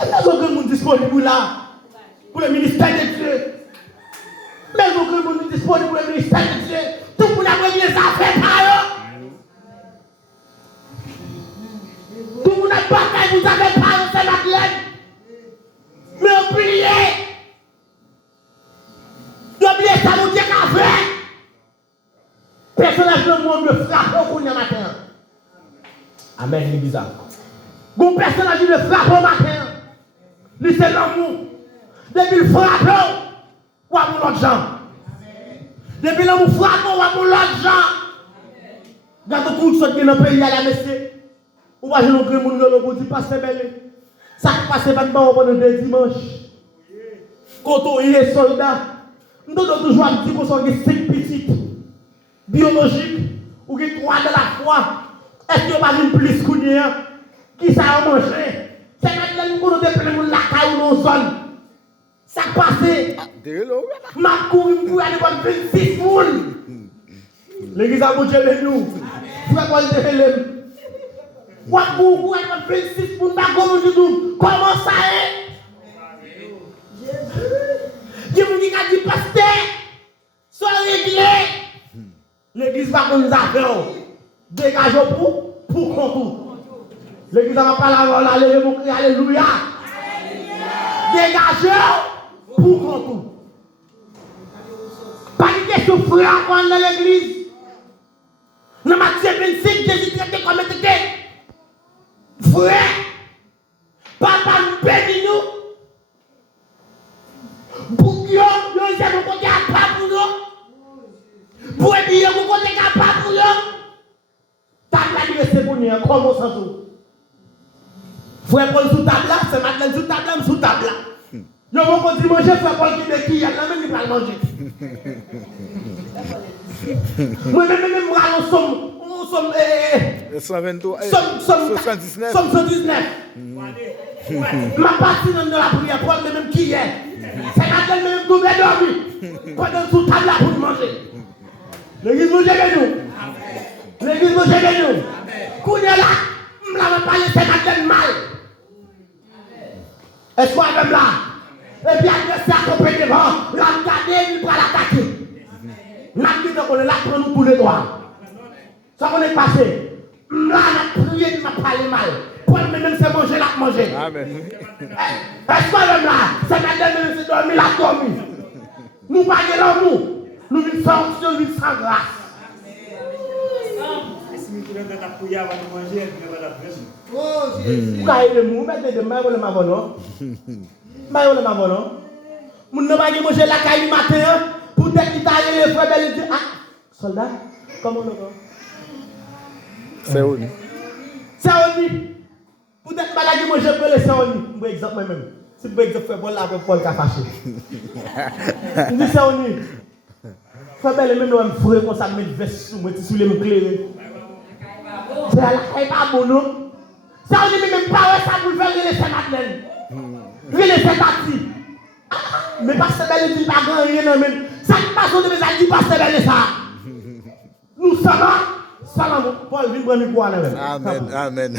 Est-ce que le monde disponible là pour le ministère de Dieu? Mais est-ce que le monde disponible pour le ministère de Dieu? Tout le monde a pris les affaires par eux. Tout le monde a bataille, vous avez par eux, c'est Madeleine. Mais oubliez. Oubliez ça, vous dites qu'à faire. Personnage de monde me frappe au matin. Amen, il est bizarre. Mon personnage le frappe au matin. Lui, c'est l'amour. Depuis le frappe, ou à mon autre gens. Depuis l'amour frappe, ou à mon autre gens. Quand on couche dans le pays, à la messe, ou à nous créer mon gars, on dit pas c'est belle. Ça passe pas de bon pendant deux dimanches. Quand on est soldat, nous devons toujours dire qu'on soit 5 petites biologiques ou 3 de la foi. Est-ce qu'il n'y a pas une plus qui ça a mangé? C'est maintenant que nous devons la caille ou nos zones. Ça passe. Ma cour, pour aller voir 26 moules. L'église a bougé avec nous. Frère Paul de Hélène. Quoi pour aller voir 26 moules, comment ça est? Dieu me dit qu'à dire pasteur, sois réglé. L'église va nous faire. Dégageons pour contour. L'église va pas la lever mon cri, alléluia. Dégagez pour contour. Pas de question frère dans l'église. Dans Matthieu 25, Jésus traité comme était. Frère, papa nous bénit nous. Bouillon, nous sommes côté à pas pour nous. Pour dire que vous côté à pas pour nous. Table là, c'est pour nous, comme on s'en fout. Frère Paul sous table là, c'est Madeleine sous table là, sous table là. Yo vont dire manger, frère Paul qui est qui, il y a même il va manger. Moi-même, nous sommes 123, somme 119. Somme 119. Ma partie dans la prière, Paul même qui est. C'est Madeleine même tout bien dormi. Pendant sous table là pour manger. L'église nous gère nous. L'église nous gère nous. Quand on est là, on ne va pas laisser Madeleine mal. Est-ce qu'on est même là? Et bien, on s'est accompagné devant. La garder, il va l'attaquer. N'a dit qu'on est là pour nous pour les droits. Ça qu'on est passé. Là, on a prié, il m'a parlé mal. Pour même c'est manger, là, manger. Amen. Est-ce qu'on est là? C'est Madeleine, c'est dormi, là, dormi. Nous pas l'amour. Nous vivons sans Dieu, sans grâce. Pourquoi il est mou? Mettez de main, vous le m'avez non? Maille le m'avez non? Vous ne pas manger la caille du matin pour être qui taille les frères belles dire ah soldat comment on le voit? C'est où? C'est où? Pour être malade manger pour les c'est où? Par exemple moi-même. Si par exemple frère Paul là avec Paul qui a fâché. Il dit c'est où? Frère belle même nous frère comme ça mettre veste sous moi sous les m'éclairer. C'est à la caille pas bon non? Ça on dit même pas ça pour faire les Saint-Madeleine. Les Saint-Parti. Mais pas se belle dit pas grand rien même. Ça qui passe de mes amis pas se belle ça. Nous sommes là. Salam Paul vient prendre quoi là. Amen. Amen.